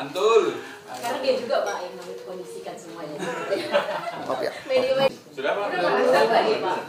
Mantul. Karena dia juga Pak yang mengkondisikan semuanya. Maaf ya. Sudah Pak? Sudah pagi Pak.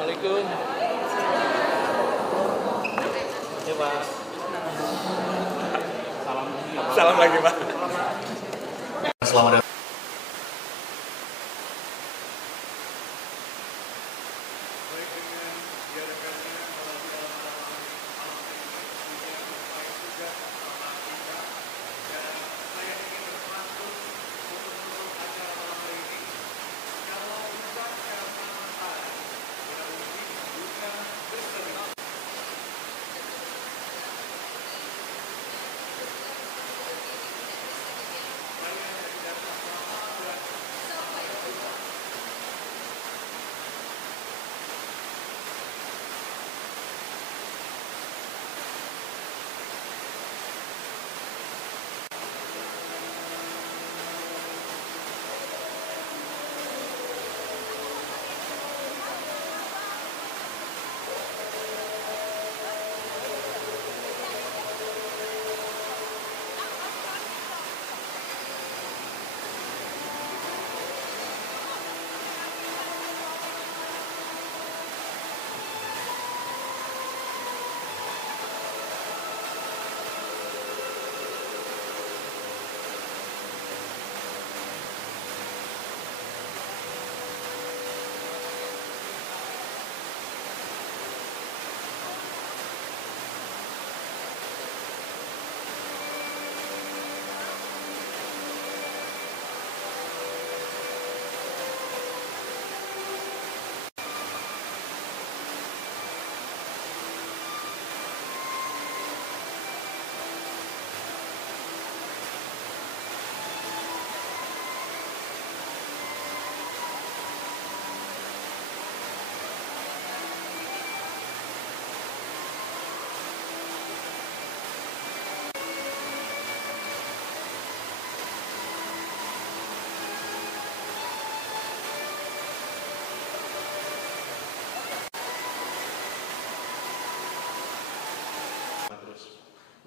Assalamualaikum. Ya Pak. Salam lagi Pak. Selamat datang.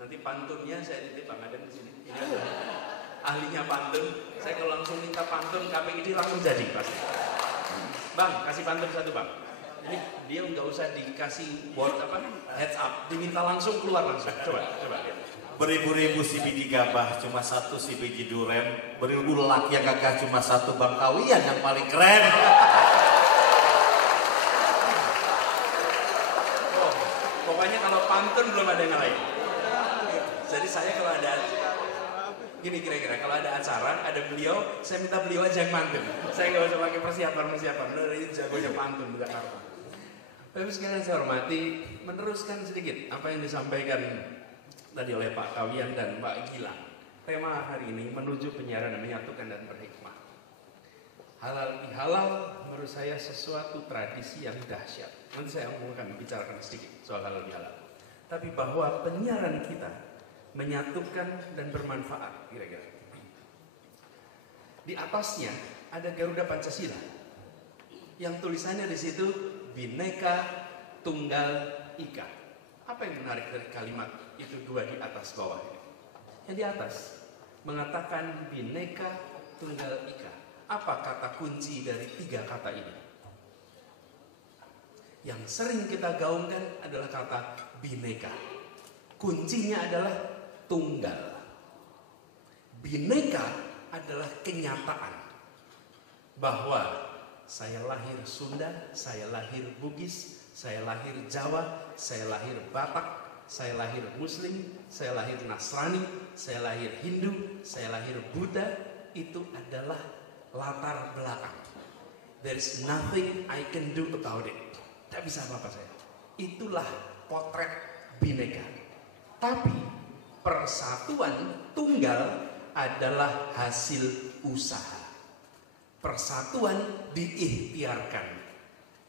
Nanti pantunnya saya titip Bang Adem di sini. Ini adalah ahlinya pantun. Saya kalau langsung minta pantun KPID langsung jadi pasti. Bang, kasih pantun satu Bang. Ini dia nggak usah dikasih word apa heads up, diminta langsung keluar langsung. Coba lihat. Beribu-ribu si biji gabah, cuma satu si biji duren. Beribu lelaki yang gagah, cuma satu Bang Kawian yang paling keren. Oh, pokoknya kalau pantun belum ada yang lain. Jadi saya kalau ada gini kira-kira kalau ada acara ada beliau, saya minta beliau aja yang mantun. Saya nggak usah pakai persiapan. Benar ini jagonya pantun bukan apa. Tapi sekalian saya hormati, meneruskan sedikit apa yang disampaikan tadi oleh Pak Kawian dan Pak Gilang. Tema hari ini menuju penyiaran yang menyatukan dan berhikmah. Halal bihalal menurut saya sesuatu tradisi yang dahsyat. Nanti saya akan bicarakan sedikit soal halal bihalal. Tapi bahwa penyiaran kita menyatukan dan bermanfaat kira-kira. Di atasnya ada Garuda Pancasila yang tulisannya di situ Bhinneka Tunggal Ika. Apa yang menarik dari kalimat itu dua di atas bawah ini? Yang di atas mengatakan Bhinneka Tunggal Ika. Apa kata kunci dari tiga kata ini? Yang sering kita gaungkan adalah kata Bhinneka. Kuncinya adalah tunggal. Bhinneka adalah kenyataan bahwa saya lahir Sunda, saya lahir Bugis, saya lahir Jawa, saya lahir Batak, saya lahir Muslim, saya lahir Nasrani, saya lahir Hindu, saya lahir Buddha. Itu adalah latar belakang. There is nothing I can do about it. Tidak bisa apa-apa saya. Itulah potret Bhinneka. Tapi persatuan tunggal adalah hasil usaha. Persatuan diikhtiarkan.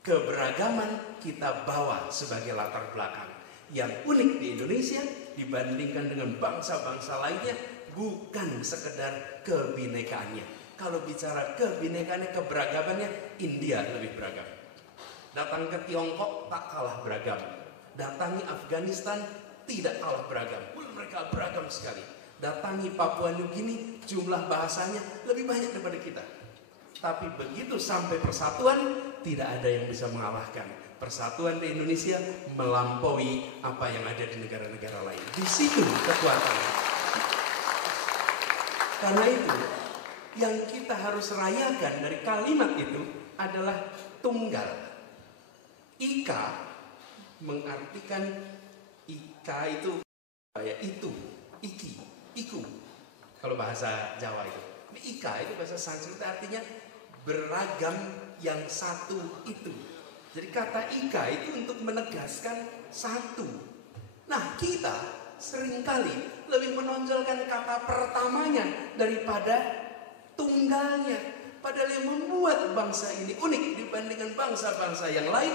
Keberagaman kita bawa sebagai latar belakang. Yang unik di Indonesia dibandingkan dengan bangsa-bangsa lainnya bukan sekedar kebinekaannya. Kalau bicara kebinekaannya, keberagamannya, India lebih beragam. Datang ke Tiongkok tak kalah beragam. Datangi Afghanistan tidak kalah beragam. Mereka beragam sekali. Datangi Papua Nugini, jumlah bahasanya lebih banyak daripada kita. Tapi begitu sampai persatuan, tidak ada yang bisa mengalahkan. Persatuan di Indonesia melampaui apa yang ada di negara-negara lain. Di situ kekuatannya. Karena itu, yang kita harus rayakan dari kalimat itu adalah tunggal. Ika mengartikan ika itu ya itu, iki, iku. Kalau bahasa Jawa itu. Ika itu bahasa Sanskrit artinya beragam yang satu itu. Jadi kata ika itu untuk menegaskan satu. Nah, kita seringkali lebih menonjolkan kata pertamanya daripada tunggalnya. Padahal yang membuat bangsa ini unik dibandingkan bangsa-bangsa yang lain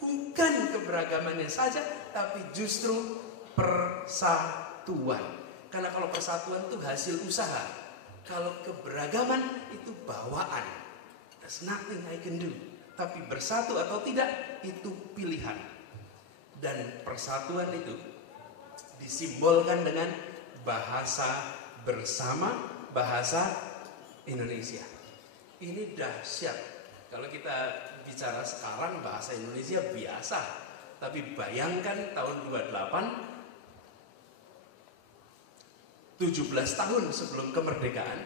bukan keberagamannya saja, tapi justru persatuan. Karena kalau persatuan itu hasil usaha, kalau keberagaman itu bawaan. There's nothing I can do. Tapi bersatu atau tidak itu pilihan. Dan persatuan itu disimbolkan dengan bahasa bersama, bahasa Indonesia. Ini dahsyat. Kalau kita bicara sekarang bahasa Indonesia biasa. Tapi bayangkan tahun 28, 17 tahun sebelum kemerdekaan,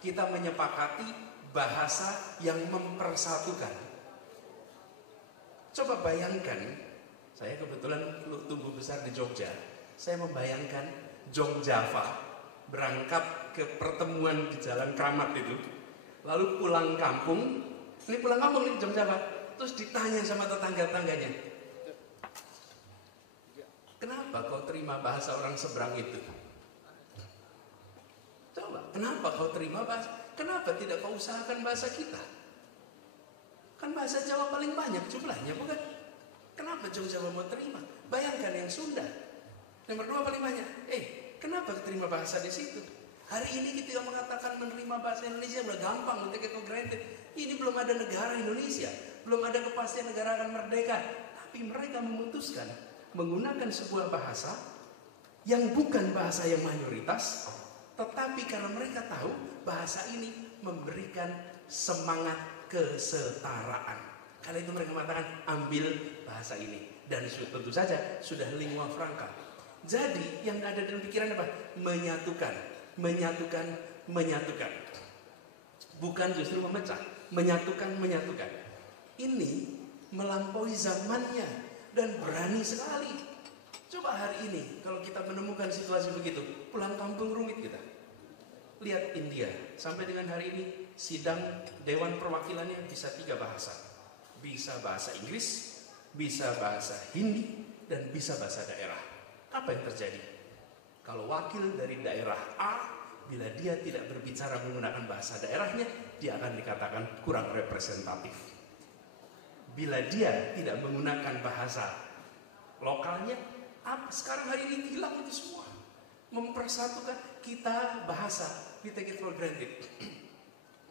kita menyepakati bahasa yang mempersatukan. Coba bayangkan, saya kebetulan tumbuh besar di Jogja. Saya membayangkan Jong Java berangkat ke pertemuan di Jalan Kramat itu, lalu pulang kampung. Ini pulang kampung nih Jong Java, terus ditanya sama tetangga-tangganya, kenapa kau terima bahasa orang seberang itu? Coba, kenapa kau terima bahasa? Kenapa tidak kau usahakan bahasa kita? Kan bahasa Jawa paling banyak jumlahnya, bukan? Kenapa Jong Jawa mau terima? Bayangkan yang Sunda, nomor 2 paling banyak. Kenapa terima bahasa di situ? Hari ini kita mengatakan menerima bahasa Indonesia udah gampang, take it for granted. Ini belum ada negara Indonesia, belum ada kepastian negara akan merdeka. Tapi mereka memutuskan menggunakan sebuah bahasa yang bukan bahasa yang mayoritas, tetapi karena mereka tahu bahasa ini memberikan semangat kesetaraan. Karena itu mereka mengatakan ambil bahasa ini. Dan tentu saja sudah lingua franca. Jadi yang ada dalam pikiran apa? Menyatukan, menyatukan, menyatukan. Bukan justru memecah, menyatukan, menyatukan. Ini melampaui zamannya dan berani sekali. Coba hari ini kalau kita menemukan situasi begitu, pulang kampung rumit kita. Lihat India, sampai dengan hari ini sidang Dewan Perwakilannya bisa 3 bahasa. Bisa bahasa Inggris, bisa bahasa Hindi, dan bisa bahasa daerah. Apa yang terjadi? Kalau wakil dari daerah A, bila dia tidak berbicara menggunakan bahasa daerahnya, dia akan dikatakan kurang representatif. Bila dia tidak menggunakan bahasa lokalnya, sekarang hari ini hilang itu semua. Mempersatukan kita bahasa, we take it for granted.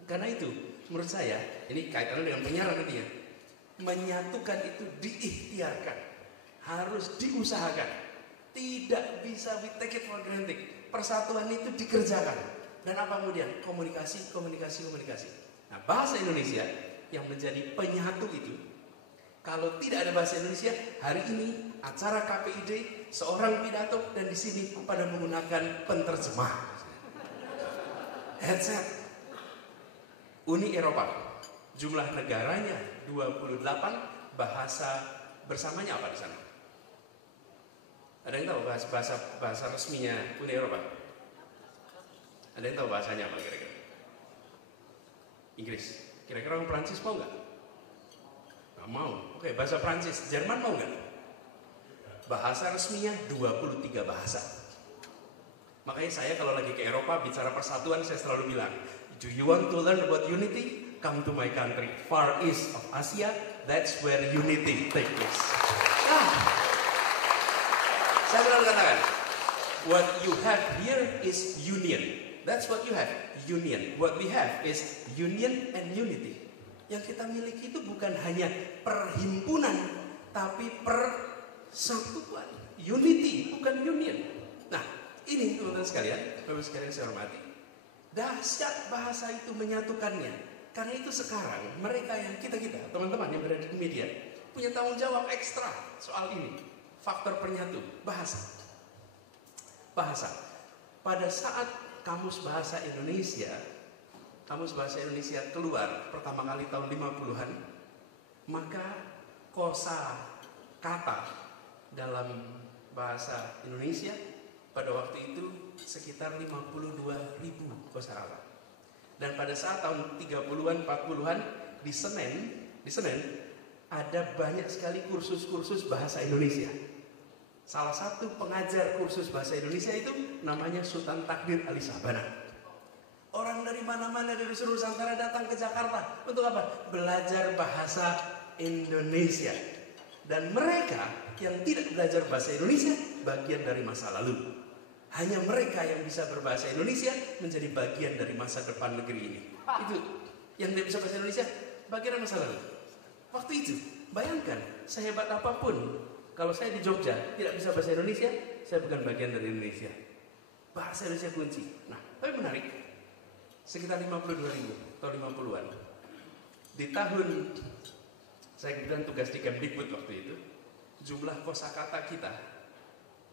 Karena itu, menurut saya, ini kaitannya dengan penyiaran nantinya. Menyatukan itu diikhtiarkan, harus diusahakan, tidak bisa we take it for granted. Persatuan itu dikerjakan. Dan apa kemudian? Komunikasi, komunikasi, komunikasi. Nah, bahasa Indonesia yang menjadi penyatu itu, kalau tidak ada bahasa Indonesia, hari ini acara KPID seorang pidato dan di sini pada menggunakan penterjemah, headset. Uni Eropa, jumlah negaranya 28, bahasa bersamanya apa di sana? Ada yang tahu bahasa resminya Uni Eropa? Ada yang tahu bahasanya apa kira-kira? Inggris. Kira-kira orang Perancis mau nggak? Nggak mau. Oke, bahasa Perancis. Jerman mau nggak? Bahasa resminya 23 bahasa. Makanya saya kalau lagi ke Eropa bicara persatuan, saya selalu bilang, Do you want to learn about unity? Come to my country, Far East of Asia. That's where unity take place. Saya selalu katakan, what you have here is union. That's what you have, union. What we have is union and unity. Yang kita miliki itu bukan hanya perhimpunan, tapi persatuan. Unity, bukan union. Nah, ini teman-teman sekalian, Bapak sekalian saya hormati. Dahsyat bahasa itu menyatukannya. Karena itu sekarang mereka yang kita teman-teman yang berada di media punya tanggung jawab ekstra soal ini. Faktor penyatu, bahasa. Bahasa. Pada saat Kamus Bahasa Indonesia keluar pertama kali tahun 50-an, maka kosa kata dalam bahasa Indonesia pada waktu itu sekitar 52.000 kosakata. Dan pada saat tahun 30-an, 40-an di Senen ada banyak sekali kursus-kursus bahasa Indonesia. Salah satu pengajar kursus bahasa Indonesia itu namanya Sultan Takdir Ali Sabana. Orang dari mana-mana dari seluruh Nusantara datang ke Jakarta untuk apa? Belajar bahasa Indonesia. Dan mereka yang tidak belajar bahasa Indonesia bagian dari masa lalu. Hanya mereka yang bisa berbahasa Indonesia menjadi bagian dari masa depan negeri ini. Itu yang tidak bisa bahasa Indonesia bagian dari masa lalu. Waktu itu, bayangkan sehebat apapun, kalau saya di Jogja tidak bisa bahasa Indonesia, saya bukan bagian dari Indonesia. Bahasa Indonesia kunci. Nah, tapi menarik. Sekitar 52.000 atau 50-an. Di tahun saya kebetulan tugas di Kemdikbud waktu itu, jumlah kosakata kita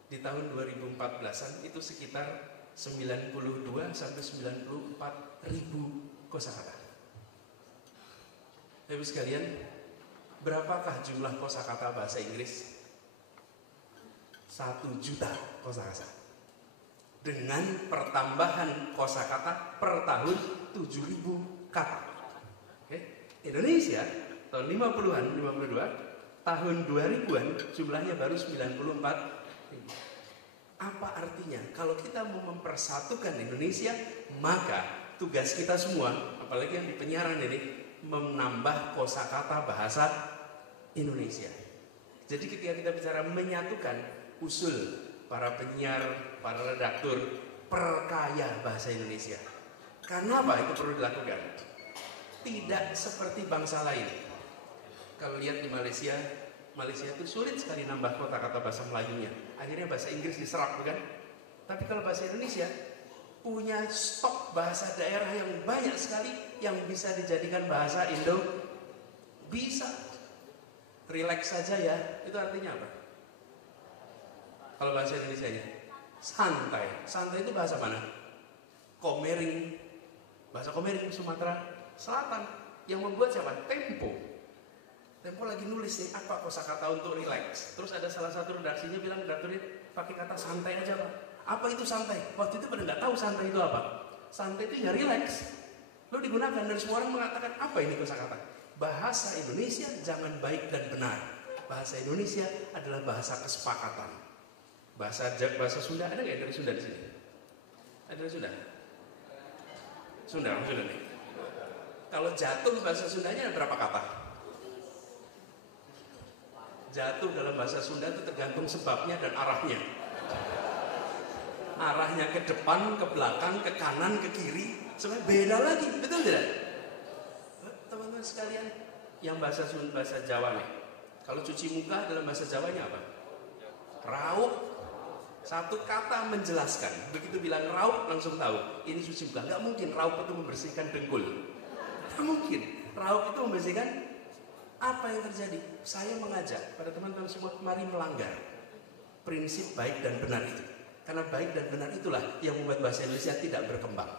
di tahun 2014-an itu sekitar 92 sampai 94 ribu kosakata. Bapak sekalian, berapakah jumlah kosakata bahasa Inggris? 1 juta kosakata. Dengan pertambahan kosakata per tahun 7.000 kata. Oke. Indonesia tahun 50-an, 52, tahun 2000-an jumlahnya baru 94. Apa artinya? Kalau kita mau mempersatukan Indonesia, maka tugas kita semua, apalagi yang di penyiaran ini, menambah kosakata bahasa Indonesia. Jadi ketika kita bicara menyatukan, usul para penyiar, para redaktur, perkaya bahasa Indonesia. Karena apa itu perlu dilakukan? Tidak seperti bangsa lain. Kalau lihat di Malaysia itu sulit sekali nambah kata-kata bahasa Melayunya. Akhirnya bahasa Inggris diserap, bukan? Tapi kalau bahasa Indonesia punya stok bahasa daerah yang banyak sekali yang bisa dijadikan bahasa Indo. Bisa. Relax saja ya. Itu artinya apa? Kalau bahasa Indonesia-nya santai. Santai itu bahasa mana? Komering. Bahasa Komering Sumatera Selatan. Yang membuat siapa? Tempo. Tempo lagi nulis nih apa kosakata untuk relax. Terus ada salah satu redaksinya bilang, redakturnya pakai kata santai aja Pak. Apa itu santai? Waktu itu pada nggak tahu santai itu apa. Santai itu ya relax. Lalu digunakan dan semua orang mengatakan apa ini kosakata? Bahasa Indonesia jangan baik dan benar. Bahasa Indonesia adalah bahasa kesepakatan. Bahasa Sunda ada nggak dari Sunda di sini? Ada dari Sunda? Sunda nih. Kalau jatuh bahasa Sundanya berapa kata? Jatuh dalam bahasa Sunda itu tergantung sebabnya dan arahnya. Arahnya ke depan, ke belakang, ke kanan, ke kiri, sebenarnya beda lagi, betul tidak? Teman-teman sekalian, yang bahasa Jawa nih. Kalau cuci muka dalam bahasa Jawanya apa? Raup. Satu kata menjelaskan. Begitu bilang raup langsung tahu ini cuci muka. Gak mungkin raup itu membersihkan dengkul. Gak mungkin. Raup itu membersihkan. Apa yang terjadi? Saya mengajak pada teman-teman semua, mari melanggar prinsip baik dan benar itu. Karena baik dan benar itulah yang membuat bahasa Indonesia tidak berkembang.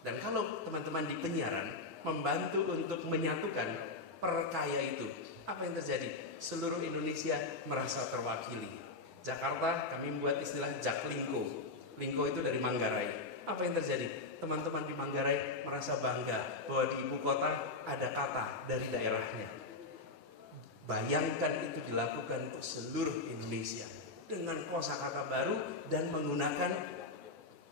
Dan kalau teman-teman di penyiaran membantu untuk menyatukan perkaya itu, apa yang terjadi? Seluruh Indonesia merasa terwakili. Jakarta kami membuat istilah Jaklingko. Lingko itu dari Manggarai. Apa yang terjadi? Teman-teman di Manggarai merasa bangga bahwa di ibu kota ada kata dari daerahnya. Bayangkan itu dilakukan untuk seluruh Indonesia dengan kosakata baru dan menggunakan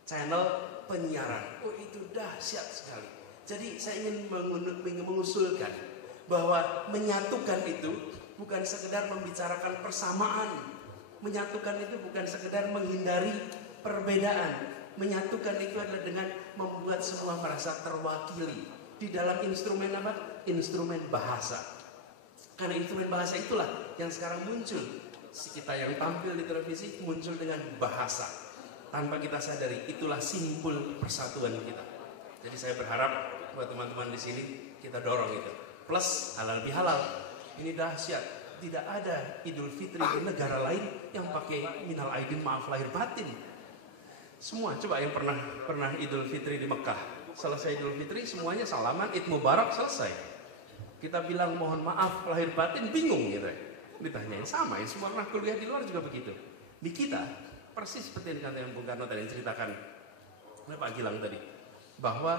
channel penyiaran. Oh, itu dahsyat sekali. Jadi saya ingin mengusulkan bahwa menyatukan itu bukan sekedar membicarakan persamaan. Menyatukan itu bukan sekedar menghindari perbedaan. Menyatukan itu adalah dengan membuat semua merasa terwakili di dalam instrumen apa? Instrumen bahasa. Karena instrumen bahasa itulah yang sekarang muncul. Kita yang tampil di televisi muncul dengan bahasa. Tanpa kita sadari, itulah simpul persatuan kita. Jadi saya berharap buat teman-teman di sini kita dorong itu. Plus halal bihalal. Ini dahsyat. Tidak ada Idul Fitri di negara lain yang pakai minal aidin maaf lahir batin. Semua coba yang pernah Idul Fitri di Mekah. Selesai Idul Fitri semuanya salaman, Id Mubarak, selesai. Kita bilang mohon maaf lahir batin, bingung gitu. Ditanyain sama, yang semua pernah kuliah di luar juga begitu. Di kita persis seperti yang dikatakan Bung Karno tadi, yang ceritakan oleh Pak Gilang tadi, bahwa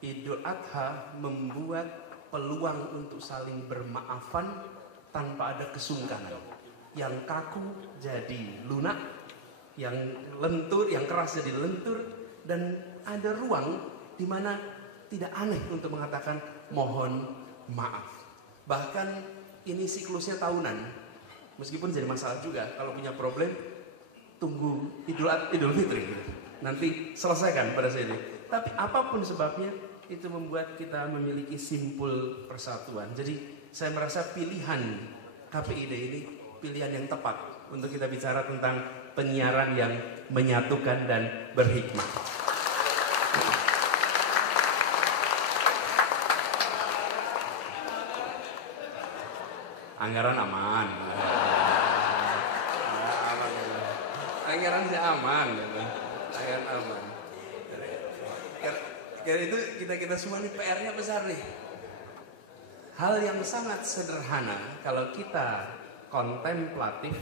Idul Adha membuat peluang untuk saling bermaafan tanpa ada kesungkanan. Yang kaku jadi lunak, yang lentur, yang keras jadi lentur, dan ada ruang di mana tidak aneh untuk mengatakan mohon maaf. Bahkan ini siklusnya tahunan. Meskipun jadi masalah juga, kalau punya problem tunggu Idul Fitri, nanti selesaikan pada saat ini. Tapi apapun sebabnya, itu membuat kita memiliki simpul persatuan. Jadi saya merasa pilihan KPID ini pilihan yang tepat untuk kita bicara tentang penyiaran yang menyatukan dan berhikmah. Anggaran aman. Anggaran sih aman. Anggaran aman. Karena itu kita semua nih PR-nya besar nih. Hal yang sangat sederhana kalau kita kontemplatif,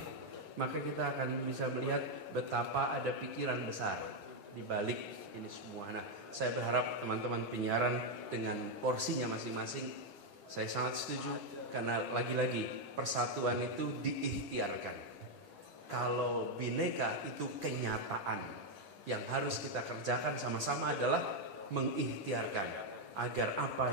maka kita akan bisa melihat betapa ada pikiran besar di balik ini semua. Nah, saya berharap teman-teman penyiaran dengan porsinya masing-masing, saya sangat setuju karena lagi-lagi persatuan itu diikhtiarkan. Kalau bineka itu kenyataan, yang harus kita kerjakan sama-sama adalah mengikhtiarkan agar apa